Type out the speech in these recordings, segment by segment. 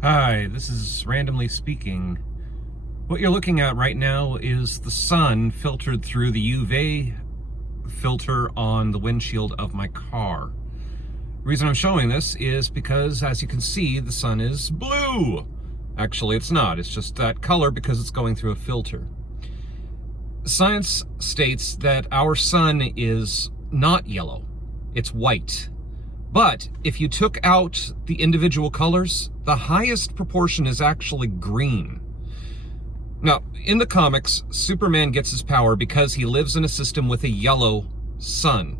Hi, this is Randomly Speaking. What you're looking at right now is the sun filtered through the UV filter on the windshield of my car. The reason I'm showing this is because, as you can see, the sun is blue. Actually, it's not. It's just that color because it's going through a filter. Science states that our sun is not yellow. It's white. But if you took out the individual colors, the highest proportion is actually green. Now, in the comics, Superman gets his power because he lives in a system with a yellow sun.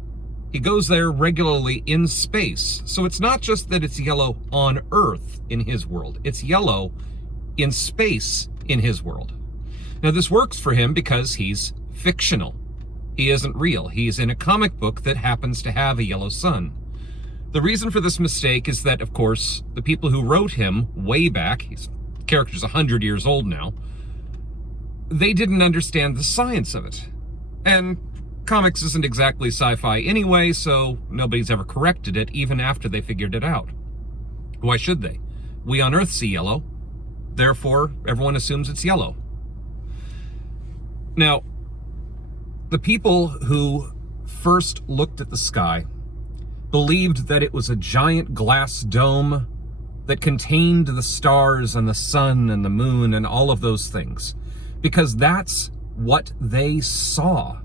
He goes there regularly in space. So it's not just that it's yellow on Earth in his world. It's yellow in space in his world. Now, this works for him because he's fictional. He isn't real. He's in a comic book that happens to have a yellow sun. The reason for this mistake is that, of course, the people who wrote him way back, his character's 100 years old now, they didn't understand the science of it. And comics isn't exactly sci-fi anyway, so nobody's ever corrected it, even after they figured it out. Why should they? We on Earth see yellow, therefore everyone assumes it's yellow. Now, the people who first looked at the sky believed that it was a giant glass dome that contained the stars and the sun and the moon and all of those things, because that's what they saw.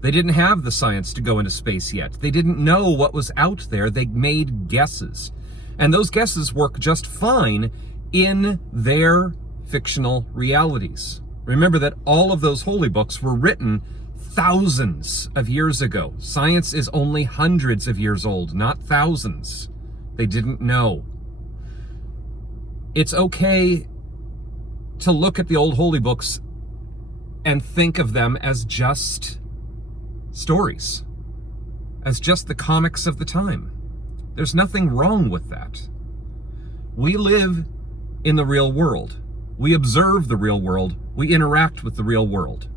They didn't have the science to go into space yet. They didn't know what was out there. They made guesses. And those guesses work just fine in their fictional realities. Remember that all of those holy books were written thousands of years ago. Science is only hundreds of years old, not thousands. They didn't know. It's okay to look at the old holy books and think of them as just stories, as just the comics of the time. There's nothing wrong with that. We live in the real world. We observe the real world. We interact with the real world.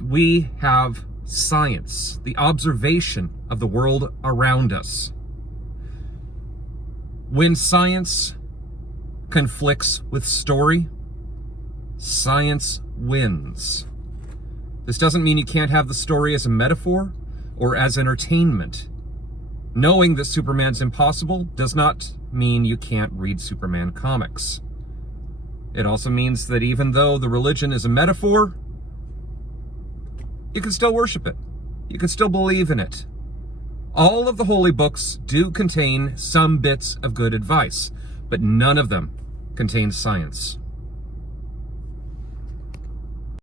We have science, the observation of the world around us. When science conflicts with story, science wins. This doesn't mean you can't have the story as a metaphor or as entertainment. Knowing that Superman's impossible does not mean you can't read Superman comics. It also means that even though the religion is a metaphor, you can still worship it. You can still believe in it. All of the holy books do contain some bits of good advice, but none of them contain science.